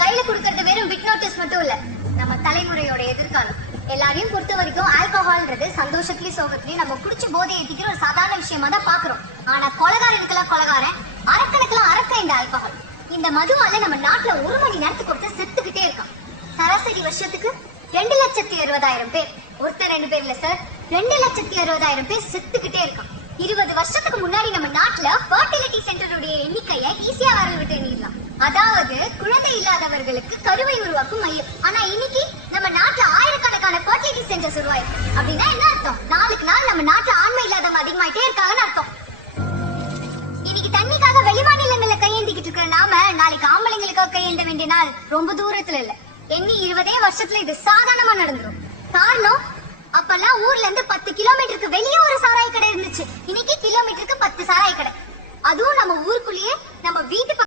கையில கொடுக்கறது வெறும் பிட் நோட்டீஸ் மட்டும் இல்ல. நம்ம தலைமுறையோட எதிர்காலம். எல்லாரையும் பொறுத்த வரைக்கும் ஆல்கஹால்ன்றது சந்தோஷத்துலயும் சோகத்துலயும் நம்ம குடிச்சு போதை ஏத்திக்கிற ஒரு சாதாரண விஷயமா தான் பாக்குறோம் ஆனா கொலகாரனுக்கெல்லாம் கொலகாரன் அரக்கனுக்கெல்லாம் அரக்க இந்த ஆல்கஹால் இந்த மதுவால நம்ம நாட்டுல ஒரு மணி நேரத்துக்கு ஒருத்தர் செத்துக்கிட்டே இருக்கான். சராசரி வருஷத்துக்கு ரெண்டு லட்சத்தி அறுபதாயிரம் பேர். ஒருத்தர் ரெண்டு பேர் இல்ல சார் ரெண்டு லட்சத்தி அறுபதாயிரம் பேர் செத்துக்கிட்டே இருக்கான். இருபது வருஷத்துக்கு முன்னாடி நம்ம நாட்டுல ஃபர்டிலிட்டி அதாவது குழந்தை இல்லாதவர்களுக்கு கருவை உருவாக்கும் மையம். ஆனா இன்னைக்கு நம்ம நாட்டுல ஆயிரக்கணக்கான ஃபர்டிலிட்டி சென்டர்ஸ் உருவாயிருக்கு. அப்படின்னா என்ன அர்த்தம்? நாளுக்கு நாள் நம்ம நாட்டுல ஆண்மை இல்லாதவங்க அதிகமாயிட்டே இருக்காங்கன்னு அர்த்தம். இன்னைக்கு தண்ணிக்காக வெளிமாநிலங்கள்ல கையேந்திக்கிட்டு இருக்கிற நாம நாளைக்கு ஆம்பளைங்களுக்காக கையேந்த வேண்டிய நாள் ரொம்ப தூரத்துல இல்ல. எண்ணி இருபதே வருஷத்துல இது சாதாரணமா நடந்துரும். காரணம் அப்பெல்லாம் ஊர்ல இருந்து பத்து கிலோமீட்டருக்கு வெளியே ஒரு சாராய் கடை இருந்துச்சு. இன்னைக்கு கிலோமீட்டருக்கு பத்து சாராய் கடை. அதுவும் நம்ம ஊருக்குள்ளேயே நம்ம வீட்டு